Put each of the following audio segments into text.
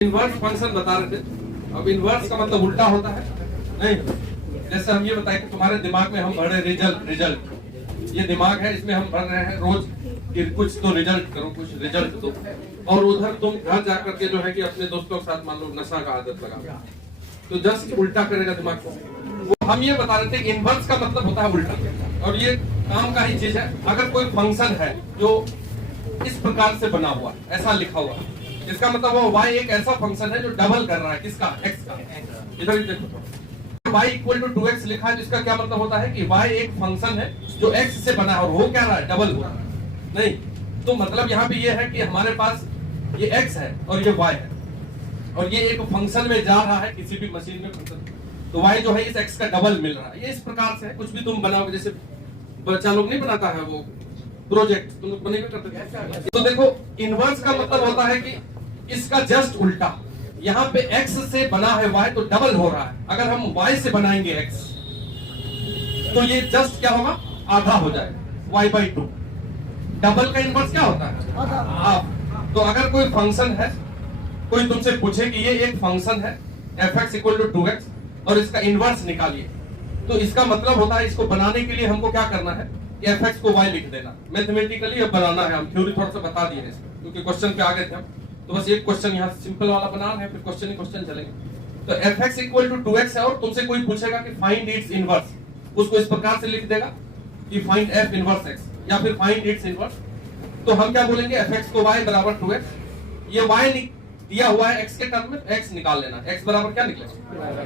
Inverse function बता रहे थे। अब इनवर्स का मतलब उल्टा होता है नहीं। जैसे हम ये बताएं कि तुम्हारे दिमाग में हम भर रहे रिजल्ट, ये दिमाग है, इसमें हम भर रहे हैं रोज कि कुछ तो रिजल्ट करो, कुछ रिजल्ट दो, और उधर तुम घर जा करके जो है कि अपने दोस्तों के साथ मान लो नशा का आदत लगा, तो जस्ट उल्टा करेगा दिमाग को। वो हम ये बता रहे थे कि इनवर्स का मतलब होता है उल्टा, और ये काम का ही चीज है। अगर कोई फंक्शन है जो इस प्रकार से बना हुआ, ऐसा लिखा हुआ, इसका मतलब वो y एक ऐसा फंक्शन है जो डबल कर रहा है किसका, x का। इधर देखो, y इक्वल टू 2x लिखा है, तो इसका क्या मतलब होता है कि y एक फंक्शन है जो x से बना है, और हो क्या रहा है, डबल हो रहा है। नहीं तो मतलब यहाँ पे ये है कि हमारे पास ये x है और ये y है, और ये एक फंक्शन में जा रहा है किसी भी मशीन में फंक्शन, तो y जो है इस x का डबल मिल रहा है। ये इस प्रकार से है। कुछ भी तुम बनाओगे, जैसे बच्चा लोग नहीं बनाता है वो प्रोजेक्ट, तुम लोग बनेगा करते, तो देखो इनवर्स का मतलब होता है कि इसका जस्ट उल्टा। यहाँ पे x से बना है y तो डबल हो रहा है। अगर हम y से बनाएंगे x तो ये जस्ट क्या होगा, आधा हो जाएगा, y/2। डबल का इनवर्स क्या होता है, हाफ। तो अगर कोई फंक्शन है, कोई तुमसे पूछे कि ये एक फंक्शन है f(x = 2x) और इसका इनवर्स निकालिए, तो इसका मतलब होता है इसको बनाने के लिए हमको क्या करना है, f(x) को y लिख देना। मैथमेटिकली अब बनाना है, हम थ्योरी थोड़ा सा बता दिए क्योंकि क्वेश्चन पे आ गए थे हम, तो बस एक क्वेश्चन यहाँ सिंपल वाला बना रहे हैं, फिर क्वेश्चन ही क्वेश्चन चलेंगे। तो f(x = 2x) है, और तुमसे कोई पूछेगा कि फाइंड इट्स इनवर्स, उसको इस प्रकार से लिख देगा कि फाइंड f इनवर्स x या फिर फाइंड इट्स इनवर्स। तो हम क्या बोलेंगे, f(x) को y = 2x, ये y दिया हुआ है x के टर्म में, x निकाल लेना, x बराबर क्या निकलेगा,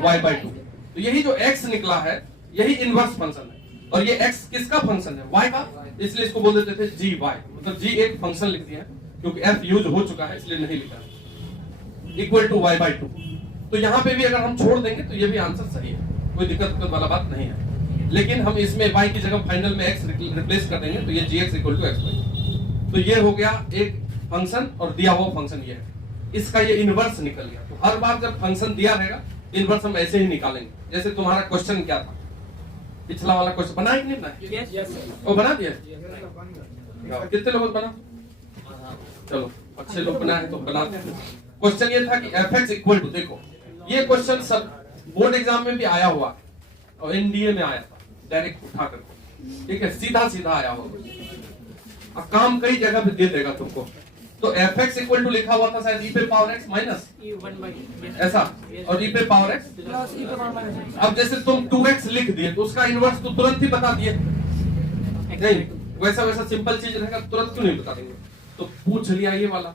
y/2। तो यही जो x निकला है यही इनवर्स फंक्शन है, और ये x किसका फंक्शन है, y का, इसलिए इसको बोल देते थे gy। मतलब g एक फंक्शन लिख दिया है, क्योंकि f यूज हो चुका है इसलिए नहीं लिखा, इक्वल टू y/2। तो यहाँ पे भी अगर हम छोड़ देंगे तो ये भी आंसर सही है, कोई दिक्कत वाला बात नहीं है। लेकिन हम इसमें y की जगह फाइनल में x रिप्लेस कर देंगे, तो ये gx = x/। तो ये हो गया एक फंक्शन, और दिया हुआ फंक्शन ये है, इसका ये इनवर्स निकल गया। तो हर बार जब फंक्शन दिया रहेगा इनवर्स हम ऐसे ही निकालेंगे। जैसे तुम्हारा क्वेश्चन क्या था, पिछला वाला क्वेश्चन बना कि नहीं बना, वो बना दिया, कितने लोगों बना, चलो अच्छे लोग बनाए तो बनाते हैं। क्वेश्चन ये था कि f(x) = देखो ये क्वेश्चन सब बोर्ड एग्जाम में भी आया हुआ है और एनडीए में आया था, डायरेक्ट उठा करके, ठीक है, सीधा सीधा आया हुआ, और काम कई जगह पे दे देगा तुमको। तो f(x) = लिखा हुआ था शायद e⁻x माइनस ऐसा, और e⁻x। अब जैसे तुम 2x लिख दिए तो उसका इनवर्स तो तुरंत ही बता दिए, नहीं वैसा वैसा सिंपल चीज रहेगा तुरंत क्यों नहीं बता देंगे, तो पूछ लिया ये वाला।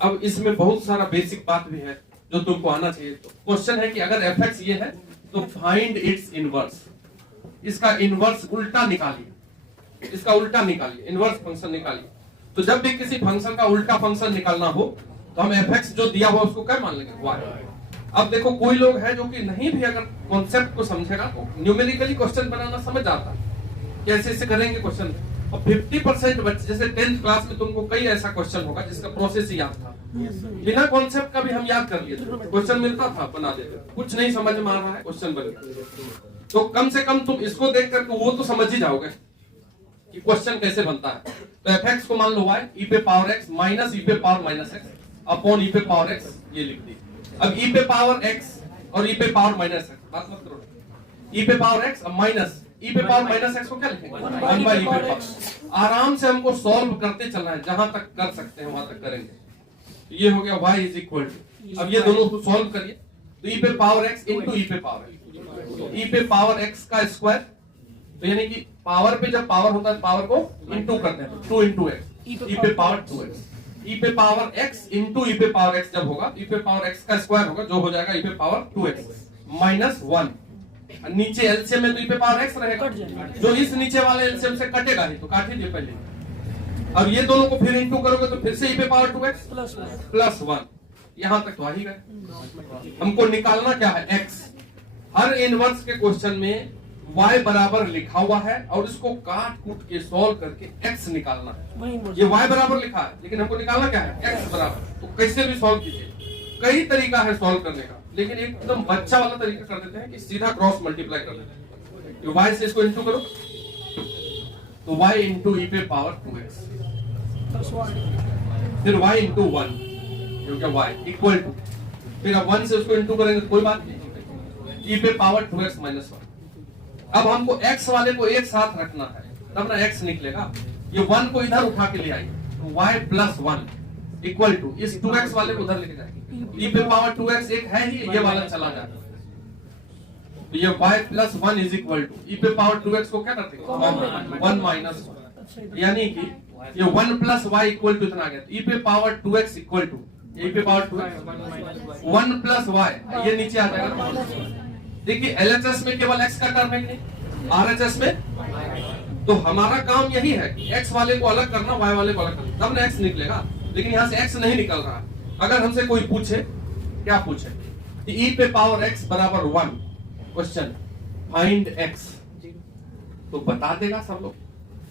अब इसमें बहुत सारा बेसिक बात भी है जो तुमको आना चाहिए। तो क्वेश्चन है कि अगर f(x) ये है तो फाइंड इट्स इनवर्स, इसका इनवर्स उल्टा निकालिए, इसका उल्टा निकालिए, इनवर्स फंक्शन निकालिए। तो जब भी किसी फंक्शन का उल्टा फंक्शन निकालना हो तो हम f(x) जो दिया हुआ उसको क्या मान लेंगे, y। अब देखो कोई लोग है जो कि नहीं भी अगर कॉन्सेप्ट को समझेगा तो न्यूमेरिकली क्वेश्चन बनाना समझ आता है, कैसे ऐसे करेंगे क्वेश्चन। और 50% बच्चे, जैसे 10th क्लास में तुमको कई ऐसा क्वेश्चन होगा जिसका प्रोसेस ही याद था, बिना कॉन्सेप्ट का भी हम याद कर लिए थे, क्वेश्चन मिलता था बना देते, कुछ नहीं समझ में आ रहा है क्वेश्चन बन गया। तो कम से कम तुम इसको देख करके वो तो समझ ही जाओगे कि क्वेश्चन कैसे बनता है। तो f(x) को मान लो y e⁻x minus e⁻−x upon e⁻x, ये लिख दी। अब e⁻x और e⁻−x बात मत करो, e⁻x माइनस e⁻−x को क्या लिखेंगे, 1/e⁻। आराम से हमको सॉल्व करते चलना है, जहां तक कर सकते हैं वहां तक करेंगे। ये हो गया y = अब ये दोनों को सॉल्व करिए, तो e⁻x * e⁻x का स्क्वायर, तो यानी कि पावर पे जब पावर होता है पावर को इंटू करते हैं, 2 × x e⁻2x, e⁻x * e⁻x जब होगा e⁻x का स्क्वायर होगा, जो हो जाएगा e⁻2x - 1। नीचे एलसीएम में तो e⁻x रहेगा, जो इस नीचे वाले एलसीएम से कटेगा ही, तो काट ही दिए पहले। अब ये दोनों को फिर इंटू करोगे तो फिर से e⁻2x + 1, यहां तक तो आ ही गए। हमको निकालना क्या है, x। हर इनवर्स के क्वेश्चन में y बराबर लिखा हुआ है, और इसको काट कूट के सॉल्व करके x निकालना है। ये y बराबर लिखा है, लेकिन हमको निकालना क्या है, x बराबर। तो कैसे भी सॉल्व कीजिए, कई तरीका है सॉल्व करने का, लेकिन एकदम बच्चा वाला तरीका कर देते हैं कि सीधा क्रॉस मल्टीप्लाई कर देते हैं। y से इसको इंटू करो तो y * e⁻2x, फिर y * 1, ये हो गया y इक्वल टू, फिर अब 1 से उसको इंटू करेंगे तो कोई बात नहीं, e पे पावर 2x माइनस 1। अब हमको x वाले को एक साथ रखना है, तब ना x निकलेगा। ये 1 को इधर उठा के ले आइए, तो y प्लस 1 इक्वल टू, इस 2x वाले को उधर लेके जाएंगे, e पे पावर 2x एक है ही, ये वाला चला जाएगा, तो ये y plus 1 is equal to, e पे पावर 2x को क्या करते हैं 1 माइनस 1, यानी कि ये 1 प्लस y इक्वल टू इतना आ गया, e पे power 2x equal to, e पे पावर 2x 1 प्लस y, ये नीचे आ जाएगा। देखिए LHS में केवल x का टर्म है नहीं, RHS में तो हमारा काम यही है कि x वाले को अलग करना, y वाले को अलग करना, तब ना x निकलेगा। लेकिन यहाँ से x नहीं निकल रहा है। अगर हमसे कोई पूछे, क्या पूछे कि e पे पावर x बराबर 1, क्वेश्चन फाइंड x, तो बता देगा सब लोग?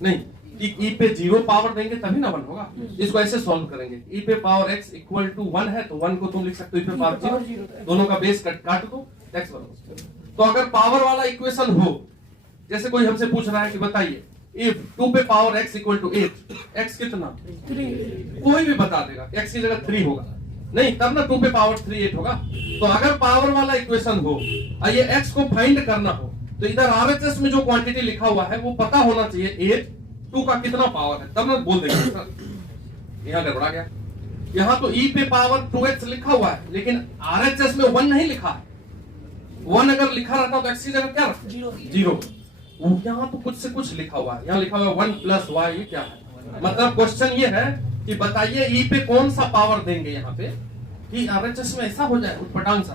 नहीं, कि e पे 0 पावर देंगे तभी ना 1 होगा। इसको ऐसे सॉल्व करेंगे, e पे पावर x इक्वल टू 1 है तो 1 को तुम लिख सकते हो e पे पावर 0, दोनों का बेस काट दो, x बराबर। तो अगर पावर वाला इक्वेशन हो, जैसे कोई हमसे पूछ रहा है कि बताइए इफ 2 पे power x equal to 8, x कितना 3, कोई भी बता देगा, x की जगह 3 होगा, नहीं तब ना 2 पे पावर 3 8 होगा। तो अगर पावर वाला इक्वेशन हो और ये x को फाइंड करना हो, तो इधर RHS में जो क्वांटिटी लिखा हुआ है वो पता होना चाहिए 8, 2 का कितना पावर है, तब ना बोल देंगे सर यहाँ गड़बड़ा गया। यहाँ तो e पे पावर 2x लिखा हुआ है, लेकिन RHS में 1 नहीं लिखा है। 1 अगर लिखा रहता तो x की जगह क्या रखते, 0। यहाँ तो कुछ से कुछ लिखा हुआ है, यहाँ लिखा हुआ 1 प्लस y, ये क्या है? मतलब क्वेश्चन ये है कि बताइए e पे कौन सा पावर देंगे यहाँ पे कि RHS में ऐसा हो जाए उठपटांग सा।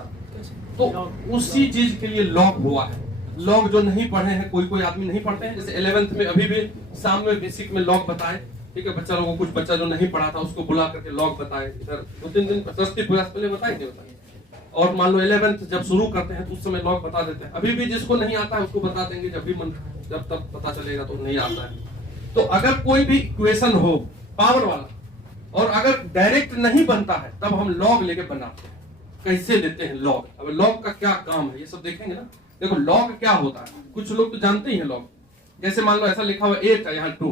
तो उसी चीज के लिए लॉग हुआ है। लॉग जो नहीं पढ़े हैं, कोई आदमी नहीं पढ़ते हैं, जैसे 11th में अभी भी शाम में बेसिक में लॉग बताए, ठीक है, बच्चा लोगों को, कुछ बच्चा जो नहीं पढ़ा था उसको बुला करके लॉग बताए, इधर 2-3 दिन सरस्वती पूजा से पहले बताए नहीं बताए। और मान लो 11th जब शुरू करते हैं तो उस समय लॉग बता देते हैं। अभी भी जिसको नहीं आता है उसको बता देंगे, जब तक पता चलेगा तो नहीं आता है। तो अगर कोई भी इक्वेशन हो पावर वाला और अगर डायरेक्ट नहीं बनता है, तब हम लॉग लेके बनाते हैं। कैसे लेते हैं लॉग? अब लॉग का क्या काम है ये सब देखेंगे ना। देखो लॉग क्या होता है, कुछ लोग तो जानते ही हैं लॉग। जैसे मान लो ऐसा लिखा हुआ 8 है, यहाँ 2,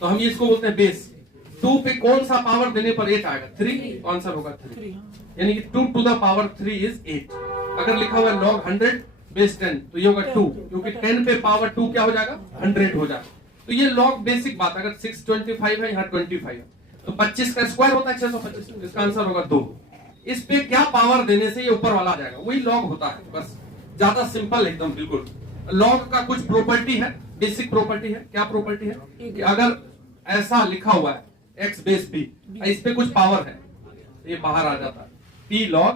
तो हम इसको बोलते हैं बेस। 2 पे कौन सा पावर देने पर 8 आएगा? 3, आंसर होगा 3, यानी कि 2 टू द पावर 3 इज 8। अगर लिखा हुआ है log 100 बेस 10, तो ये होगा 2, क्योंकि 10 पे पावर 2 क्या हो जाएगा? 100 हो जाएगा। तो ये log बेसिक बात। अगर 625 है, यहाँ 25 है, तो 25 का स्क्वायर होता है 625, इसका आंसर होगा 2। इस पे क्या पावर देने से ये ऊपर वाला आ जाएगा, वही log होता है। बस ज्यादा सिंपल एकदम बिल्कुल। log का कुछ प्रॉपर्टी है, बेसिक प्रॉपर्टी है। क्या प्रॉपर्टी है? कि अगर ऐसा लिखा हुआ है x बेस b, इस पे कुछ पावर है, ये बाहर आ जाता है, p log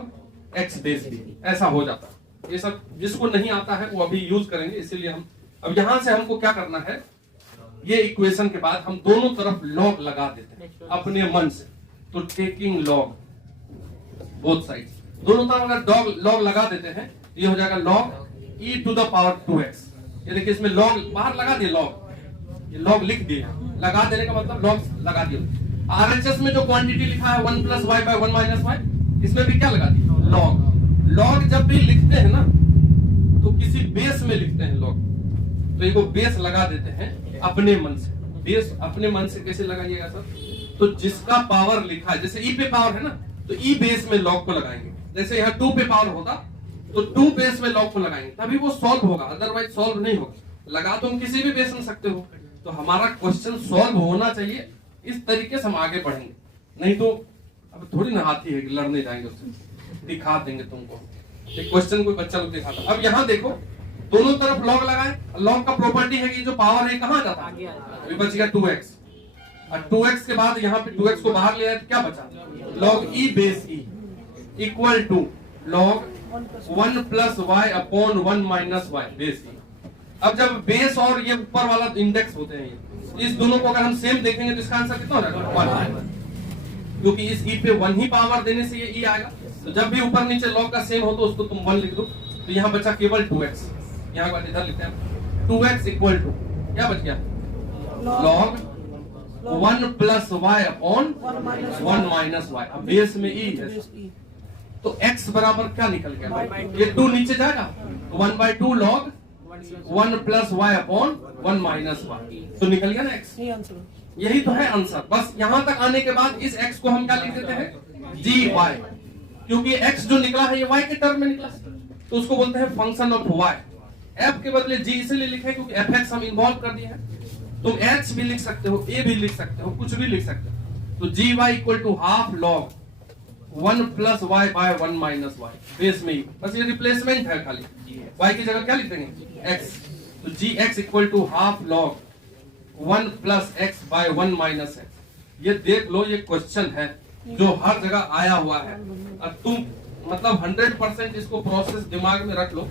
x base b, ऐसा हो जाता है। ये सब जिसको नहीं आता है वो अभी यूज करेंगे, इसीलिए हम अब यहां से हमको क्या करना है, ये इक्वेशन के बाद हम दोनों तरफ log लगा देते हैं अपने मन से। तो टेकिंग log बोथ साइड, दोनों तरफ अगर log लगा देते हैं, ये हो जाएगा log e to the power 2x। ये देखिए इसमें log बाहर लगा दिए, log ये log लिख दिए, लगा देने का मतलब log लगा दिया। RHS में जो क्वांटिटी लिखा है 1 plus y by 1 minus y, इसमें भी क्या लगा दिया? log। log जब भी लिखते हैं ना तो किसी बेस में लिखते हैं log, तो ये को बेस लगा देते हैं अपने मन से। बेस अपने मन से कैसे लगाइएगा सर? तो जिसका पावर लिखा है, जैसे e पे पावर है ना, तो e बेस में log को लगाएंगे। जैसे यहाँ 2 पे पावर होता तो 2 बेस में log को लगाएंगे, तभी वो सॉल्व होगा, अदरवाइज सॉल्व नहीं होगा। लगा तुम किसी भी बेस में सकते हो। तो हमारा क्वेश्चन सॉल्व होना चाहिए, इस तरीके से हम आगे बढ़ेंगे। नहीं तो अब थोड़ी ना हाथी है कि लड़ने जाएंगे उससे, दिखा देंगे तुमको एक क्वेश्चन, कोई बच्चा लोग दिखाता। अब यहाँ देखो दोनों तरफ log लगाए, log का प्रॉपर्टी है कि जो पावर है कहाँ जाता है, अभी बच गया 2x, और 2x के बाद यहाँ पे 2x को बाहर ले आए तो क्या बचा? log e base e equal to log 1 plus y upon 1 minus y base e। अब जब बेस और ये ऊपर वाला इंडेक्स होते हैं, इस दोनों को अगर हम सेम देखेंगे तो इसका आंसर कितना हो जाएगा? 1, क्योंकि इस e पे 1 ही पावर देने से ये e आएगा। तो जब भी ऊपर नीचे log का सेम हो तो उसको तुम 1 लिख दो, तो यहाँ बचा केवल 2x। यहाँ पर इधर लिखते हैं 2x इक्वल टू क्या बच गया? log 1 plus y upon 1 minus y। अब बेस में e है, तो x बराबर क्या निकल गया? ये 2 नीचे जाएगा, 1/2 log 1 plus y upon 1 minus y, तो निकल गया ना x। यही तो है आंसर। बस यहां तक आने के बाद इस x को हम क्या लिख देते हैं, जी वाई, क्योंकि x जो निकला है ये y के टर्म में निकला, तो उसको बोलते हैं फंक्शन ऑफ y। f के बदले g इसलिए लिखे क्योंकि fx हम इन्वॉल्व कर दिए हैं। तुम h भी लिख सकते हो, a भी लिख सकते हो, कुछ भी लिख सकते हो। तो gy equal to half log 1 plus y by 1 minus y, base में ही बस ये रिप्लेसमेंट है, खाली y की जगह क्या लिख देंगे x, तो gx equal to half log 1 plus x by 1 minus x। ये देख लो, ये क्वेश्चन है जो हर जगह आया हुआ है, और तुम मतलब 100% इसको प्रोसेस दिमाग में रख लो,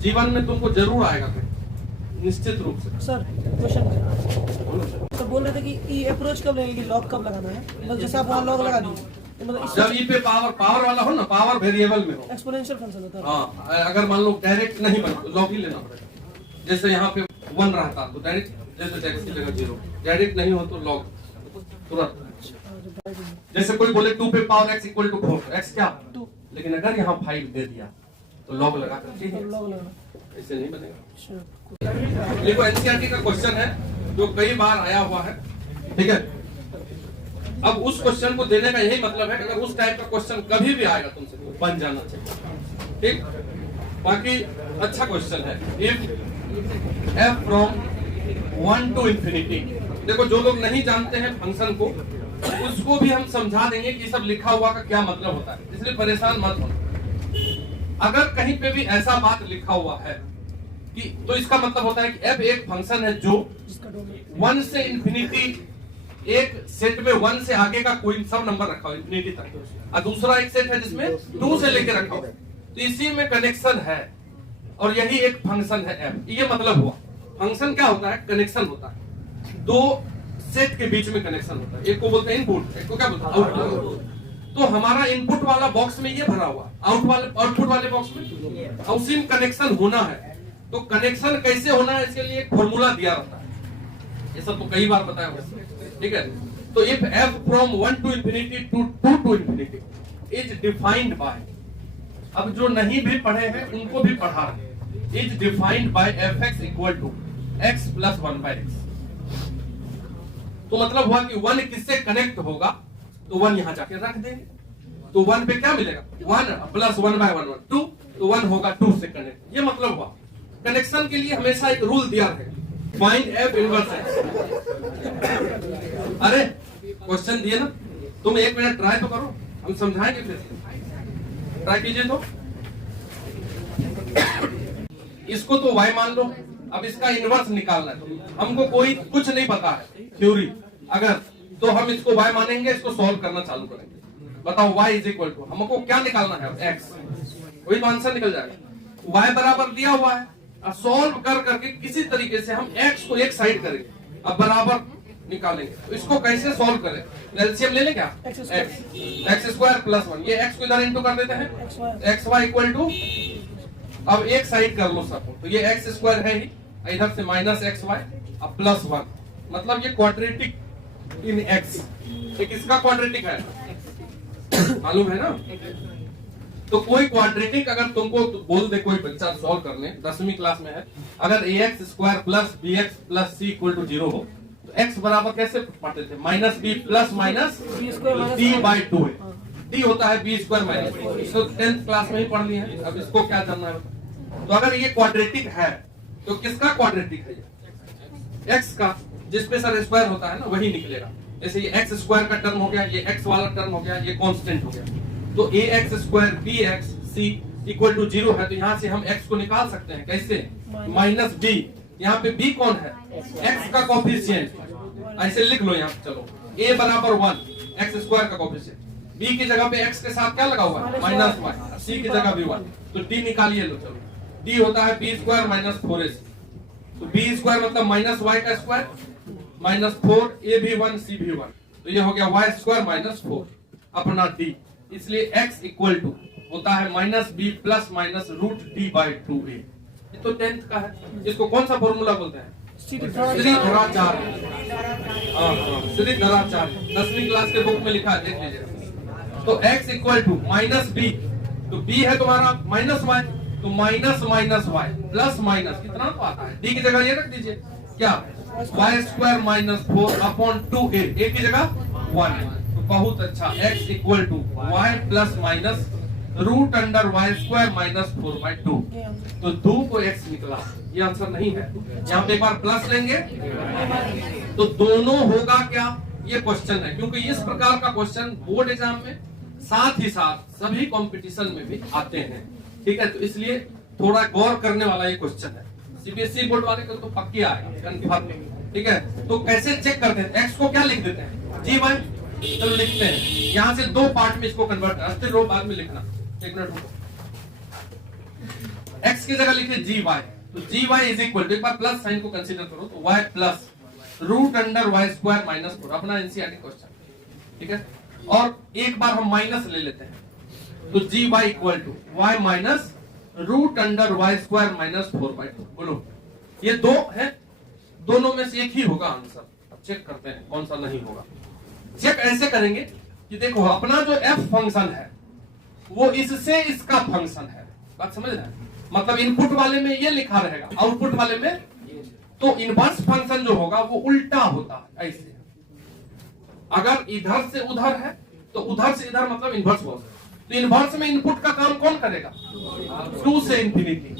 जीवन में तुमको जरूर आएगा फिर, निश्चित रूप से। सर क्वेश्चन तो बोल रहे थे कि ये अप्रोच कब लेंगे, लॉक कब लगाना है, मतलब जैसे आप वहाँ लॉक लगा दिए तो मतलब जब ई पे पावर वाला हो ना, पावर वेरिएबल में हो, एक्सपोनेंशियल फंक्शन होता है। हाँ, अगर मान लो डायरेक्ट नहीं बना तो लॉग ही लेना पड़ेगा। जैसे यहाँ पे 1 रहता तो डायरेक्ट, जैसे x की जगह 0, डायरेक्ट नहीं हो तो लॉग तुरंत। जैसे कोई बोले 2 पे power x equal to 4, x क्या 2, लेकिन अगर यहाँ 5 दे दिया तो लॉग लगा करके लॉग लगाना, ऐसे नहीं बनेगा। देखो एनसीईआरटी का क्वेश्चन है जो कई बार आया हुआ है, ठीक है। अब उस क्वेश्चन को देने का यही मतलब है कि अगर उस टाइप का क्वेश्चन कभी भी आएगा तुमसे तो बन जाना चाहिए, ठीक। बाकी अच्छा क्वेश्चन है, if f from 1 to infinity. देखो जो लोग नहीं जानते हैं फंक्शन को, उसको भी हम समझा देंगे कि सब लिखा हुआ का क्या मतलब होता है, इसलिए परेशान मत हो। अगर कहीं पे भी ऐसा बात लिखा हुआ है कि, तो इसका मतलब होता है कि f एक फंक्शन है जो 1 से इंफिनिटी, एक सेट में 1 से आगे का कोई सब नंबर रखा हो इंफिनिटी तक, और दूसरा एक सेट है जिसमें 2 से लेकर रखा हो, तो इसी में कनेक्शन है, और यही एक फंक्शन है f। ये मतलब हुआ फंक्शन क्या होता है, कनेक्शन होता है, दो सेट के बीच में कनेक्शन होता है। एक को बोलते हैं इनपुट, एक को क्या बोलते हैं आउटपुट। तो हमारा इनपुट वाला बॉक्स में ये भरा हुआ, आउटपुट वाले बॉक्स में, और उसी में कनेक्शन होना है। तो कनेक्शन कैसे होना है, इसके लिए एक फॉर्मूला दिया रहता है, ये सब तो कई बार बताया हुआ, ठीक है। तो if f from 1 to infinity to 2 to infinity is defined by, अब जो नहीं भी पढ़े हैं उनको भी पढ़ा है, is defined by fx equal to x plus 1 by x। तो मतलब हुआ कि 1 किससे कनेक्ट होगा, तो 1 यहां जाके रख देंगे, तो 1 पे क्या मिलेगा, 1 प्लस 1 बाय 1 2, तो 1 होगा 2 से कनेक्ट। ये मतलब हुआ कनेक्शन के लिए हमेशा एक रूल दिया है, फाइंड f इनवर्स x। अरे क्वेश्चन दिए ना, तुम 1 मिनट ट्राई तो करो, हम समझाएंगे फिर, ट्राई कीजिए। तो इसको तो y मान लो, अब इसका इनवर्स निकालना है, हमको कोई कुछ नहीं पता है थ्योरी, अगर तो हम इसको y मानेंगे, इसको सॉल्व करना चालू करेंगे। बताओ y इज इक्वल टू, हमको क्या निकालना है, x, वही तो आंसर निकल जाएगा। y बराबर दिया हुआ है, सॉल्व कर करके किसी तरीके से हम x को एक साइड करेंगे, अब बराबर निकालेंगे। तो इसको कैसे सॉल्व करें, एलसीएम ले लें क्या, x स्क्वायर प्लस 1, ये x को इधर इंटू कर देते हैं, एक्स वाई इक्वल टू, अब एक साइड कर लो सबको, तो ये x स्क्वायर है ही, इधर से माइनस एक्स वाई, अब प्लस 1, मतलब ये क्वाड्रेटिक इन x, ये किसका क्वाड्रेटिक है मालूम है ना। तो कोई क्वाड्रेटिक अगर तुमको बोल दे कोई बच्चा सॉल्व करने, 10वीं क्लास में है, अगर ax square plus bx plus c equal to 0 हो, तो x बराबर कैसे पढ़ते थे, minus b plus minus d by 2 है, d होता है b स्क्वायर माइनस, इसको 10th क्लास में ही पढ़ लिए हैं। अब इसको क्या करना है, तो अगर ये क्वाड्रेटिक है तो किसका क्वाड्रेटिक है, x का, जिसपे सर स्क्वायर होता है ना वही निकलेगा। जैसे ये x स्क्वायर का टर्म हो गया, ये x वाला टर्म हो गया, ये कांस्टेंट हो गया, तो ax square bx c equal to 0 है, तो यहाँ से हम x को निकाल सकते हैं, कैसे, माइनस b, यहाँ पे b कौन है, x का कोफिशिएंट, ऐसे लिख लो यहाँ, चलो a बराबर 1, x स्क्वायर का कोफिशिएंट, b की जगह पे x के साथ क्या लगा हुआ है, माइनस y, c की जगह भी 1, तो d निकालिए लो, चलो d होता है b स्क्वायर माइनस 4ac, तो b स्क्वायर मतलब माइनस y का स्क्वायर माइनस 4, a भी 1 c भी 1, तो ये हो गया y स्क्वायर माइनस 4 अपना d, इसलिए x इक्वल टू होता है minus b plus minus root d by 2a। ये तो 10th का है, इसको कौन सा फॉर्मूला बोलते हैं, श्रीधराचार्य, श्रीधराचार्य 10वीं क्लास के बुक में लिखा है, देख लीजिए। तो x equal to minus b, तो b है तुम्हारा माइनस y, तो minus minus y plus minus कितना तो आता है, d की जगह ये रख दीजिए, क्या Y square minus 4 upon 2a, a की जगह 1। तो बहुत अच्छा, x equal to Y plus minus root under Y square minus 4/2। तो 2 को x निकला, ये आंसर नहीं है। यहाँ पे एक बार प्लस लेंगे तो दोनों होगा क्या, ये क्वेश्चन है, क्योंकि इस प्रकार का क्वेश्चन बोर्ड एग्जाम में साथ ही साथ सभी कंपटीशन में भी आते हैं। ठीक है, तो इसलिए थोड़ा गौर करने वाला ये क्वेश्चन है। सीबीएसई बोर्ड वाले को तो पक्की आएगा, कन्फर्म। ठीक है, तो कैसे चेक करते हैं, एक्स को क्या लिख देते हैं, जी वाई। चलो लिखते हैं, यहाँ से 2 पार्ट में इसको कन्वर्ट करते, रो बाद में लिखना। एक मिनट रुको, एक्स की जगह लिखे जी वाई, तो जी वाई इज इक्वल टू, एक बार प्लस साइन को कंसीडर करो, तो Y plus root under Y square minus 4, अपना एनसीईआरटी क्वेश्चन। ठीक है, और एक बार हम माइनस ले लेते हैं, तो जी y equal to y minus root under Y square minus 4/2। बोलो, ये 2 है, दोनों में से एक ही होगा आंसर। अब चेक करते हैं कौन सा नहीं होगा। चेक ऐसे करेंगे कि देखो, अपना जो f फंक्शन है वो इससे इसका फंक्शन है, बात समझ रहे हैं, मतलब इनपुट वाले में ये लिखा रहेगा, आउटपुट वाले में तो इनवर्स फंक्शन जो होगा वो उल्टा होता है। ऐसे अगर इधर से उधर है तो उधर से इधर, मतलब इनवर्स होगा। तो इनवर्स में इनपुट का काम कौन करेगा, 2 से इंफिनिटी।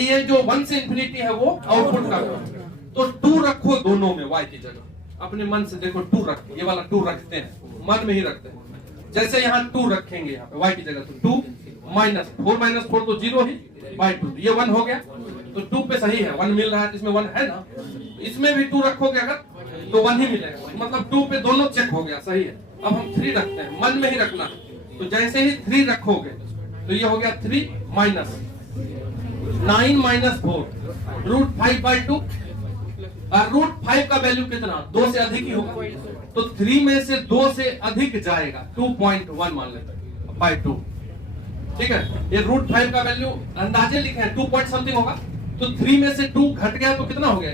ये जो 1 से इंफिनिटी है वो आउटपुट का काम। तो 2 रखो दोनों में, y की जगह अपने मन से देखो 2 रखो, ये वाला 2 रखते हैं, मन में ही रखते हैं। जैसे यहाँ 2 रखेंगे, यहाँ पे y की जगह, तो 2 माइनस 4 माइनस 4 तो 0 ही, बाई 2 ये 1 हो गया। तो 2 पे सही है, 1 मिल रहा है, इसमें 1 है ना, इसमें भी 2 रखोगे अगर तो 1 ही मिलेगा, मतलब 2 पे दोनों चेक हो गया, सही है। अब हम 3 रखते हैं, मन में ही रखना है। तो जैसे ही 3 रखोगे तो ये हो गया 3 माइनस 9 माइनस 4 रूट 5/2, और रूट 5 का वैल्यू कितना, 2 से अधिक ही होगा, तो 3 में से 2 से अधिक जाएगा, 2.1 मान लेते हैं बाई 2। ठीक है, ये रूट 5 का वैल्यू अंदाजे लिखे हैं 2 पॉइंट समथिंग होगा, तो 3 में से 2 घट गया तो कितना हो गया,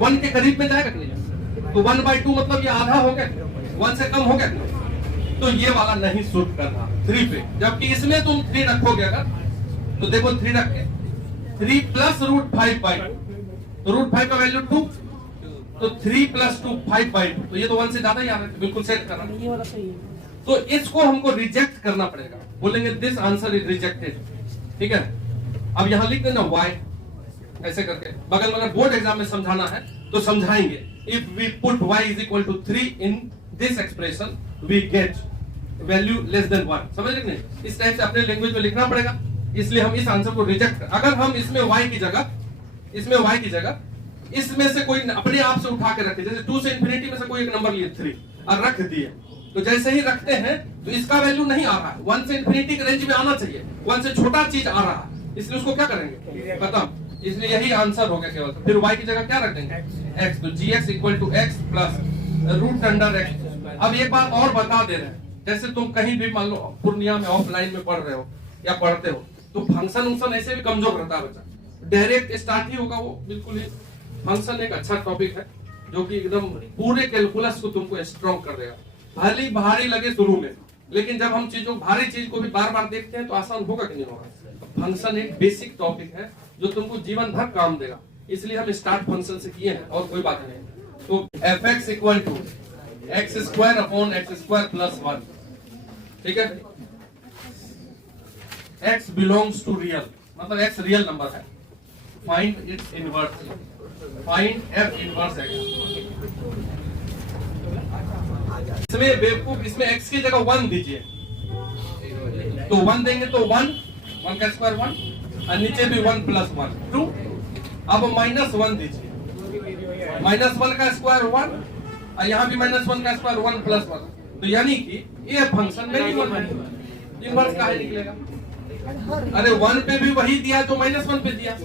1 के करीब में जाएगा कि नहीं, तो 1/2 मतलब ये आधा हो गया, 1 से कम हो गया। तो ये वाला नहीं सूट कर रहा 3 पे, जबकि इसमें तुम 3 रखोगे अगर, तो देखो 3 रख के 3 प्लस रूट 5/2, तो रूट 5 का वैल्यू 2, तो 3 प्लस 2 5/2, तो ये तो 1 से ज्यादा ही आ रहा है, बिल्कुल सेट करना। ये वाला सही है। तो इसको हमको रिजेक्ट करना पड़ेगा, बोलेंगे दिस आंसर इज रिजेक्टेड। ठीक है, अब यहाँ लिख देना y, ऐसे करके बगल में अगर बोर्ड एग्जाम में समझाना है तो समझाएंगे। If we put y is equal to 3 in this expression we get value less than 1। समझ रहे नहीं, इस टाइप से अपने लैंग्वेज में लिखना पड़ेगा, इसलिए हम इस आंसर को रिजेक्ट कर। अगर हम इसमें y की जगह इसमें से कोई अपने आप से उठा के रखे, जैसे 2 से इंफिनिटी में से कोई एक नंबर लिए 3 और रख दिए, तो जैसे ही रखते हैं तो इसका वैल्यू नहीं आ रहा है, 1 से इंफिनिटी के रेंज में आना चाहिए, 1 से छोटा चीज आ रहा है, इसलिए उसको क्या करेंगे, खत्म। इसलिए यही आंसर हो गया केवल। फिर y की जगह क्या रख देंगे, x, तो gx equal to x plus root under x। अब एक बात और बता दे रहे हैं, जैसे तुम कहीं भी मान लो पूर्णिया में ऑफलाइन में पढ़ रहे हो या पढ़ते हो, तो फंक्शन ऐसे भी कमजोर रहता है बच्चा, डायरेक्ट स्टार्ट ही होगा वो, बिल्कुल ही। फंक्शन एक अच्छा टॉपिक है जो कि एकदम पूरे कैलकुलस को तुमको स्ट्रॉन्ग कर देगा। भले भारी लगे शुरू में, लेकिन जब हम भारी चीज को भी बार बार देखते हैं तो आसान होगा कि नहीं होगा। फंक्शन एक बेसिक टॉपिक है जो तुमको जीवन भर काम देगा, इसलिए हम स्टार्ट फंक्शन से किए हैं, और कोई बात नहीं। तो fx equal to X square upon X square plus 1। ठीक है, x बिलोंग्स टू रियल, मतलब x रियल नंबर है। Find its inverse, find f inverse x। इसमें बेवकूफ, इसमें x की जगह 1 दीजिए, तो 1 देंगे तो 1 का स्क्वायर 1, और नीचे भी 1 प्लस 1 2। अब -1 दीजिए, -1 का स्क्वायर 1, और यहाँ भी -1 का स्क्वायर 1 प्लस 1, तो यानी कि ये फंक्शन में इनवर्स का है निकलेगा। अरे 1 पे भी वही दिया तो -1 पे दिया।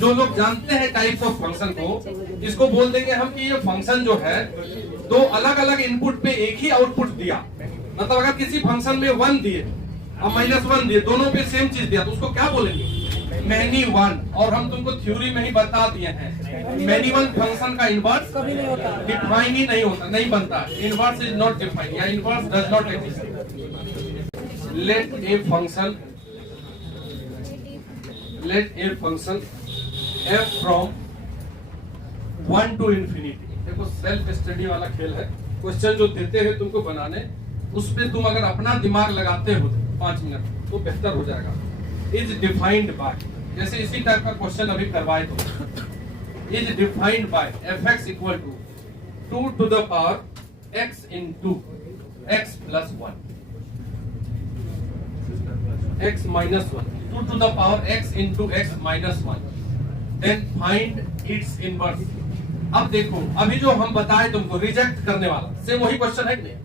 जो लोग जानते हैं टाइप्स ऑफ फंक्शन को, इसको बोल देंगे हम कि ये फंक्शन जो है 2 अलग अलग इनपुट पे एक ही आउटपुट दिया। मतलब अगर किसी फंक्शन में 1 दिए और -1 दिए, दोनों पे सेम चीज दिया, तो उसको क्या बोलेंगे, मैनी 1। और हम तुमको थ्योरी में ही बता दिए हैं, मैनी 1 फंक्शन का इनवर्स कभी नहीं होता, डिफाइन ही नहीं होता, नहीं बनता। इनवर्स इज नॉट डिफाइंड, या inverse does not exist. Let a function f from 1 to infinity। देखो सेल्फ स्टडी वाला खेल है, क्वेश्चन जो देते हैं तुमको बनाने, उस पे तुम अगर अपना दिमाग लगाते हो 5 मिनट तो बेहतर हो जाएगा। इज डिफाइंड बाय, जैसे इसी टाइप का क्वेश्चन अभी करवाए तो, is defined by fx equal to 2 to the power x into x plus 1, x minus 1, 2 to the power x into x minus 1, then find its inverse। अब देखो अभी जो हम बताए तुमको रिजेक्ट करने वाला, सेम वही क्वेश्चन है कि नहीं?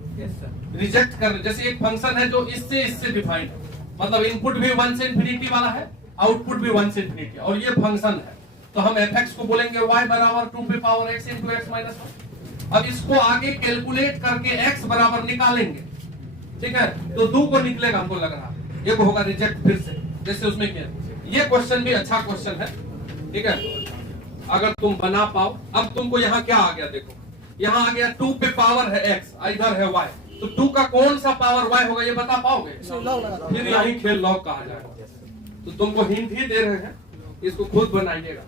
रिजेक्ट करने, जैसे एक फंक्शन है जो इससे डिफाइंड है, मतलब इनपुट भी 1 से इंफिनिटी वाला है, आउटपुट भी 1 से इंफिनिटी, और ये फंक्शन है, तो हम fx को बोलेंगे y बराबर 2 पे power x into x minus 1। अब इसको आगे कैलकुलेट करके x बराबर निकालेंगे, ठीक है, तो 2 को निकलेगा हमको लग रहा, एक होगा रिजेक्ट फिर से, जैसे उसमें किया। ये क्वेश्चन भी अच्छा क्वेश्चन है, ठीक है, अगर तुम बना पाओ। अब तुमको यहाँ क्या आ गया, देखो यहाँ आ गया 2 पे पावर है x, इधर है y, तो 2 का कौन सा पावर y होगा ये बता पाओगे? लॉग लगा दो। फिर यही खेल लॉग कहा जाएगा। तो तुमको हिंट ही दे रहे हैं, इसको खुद बनाइएगा।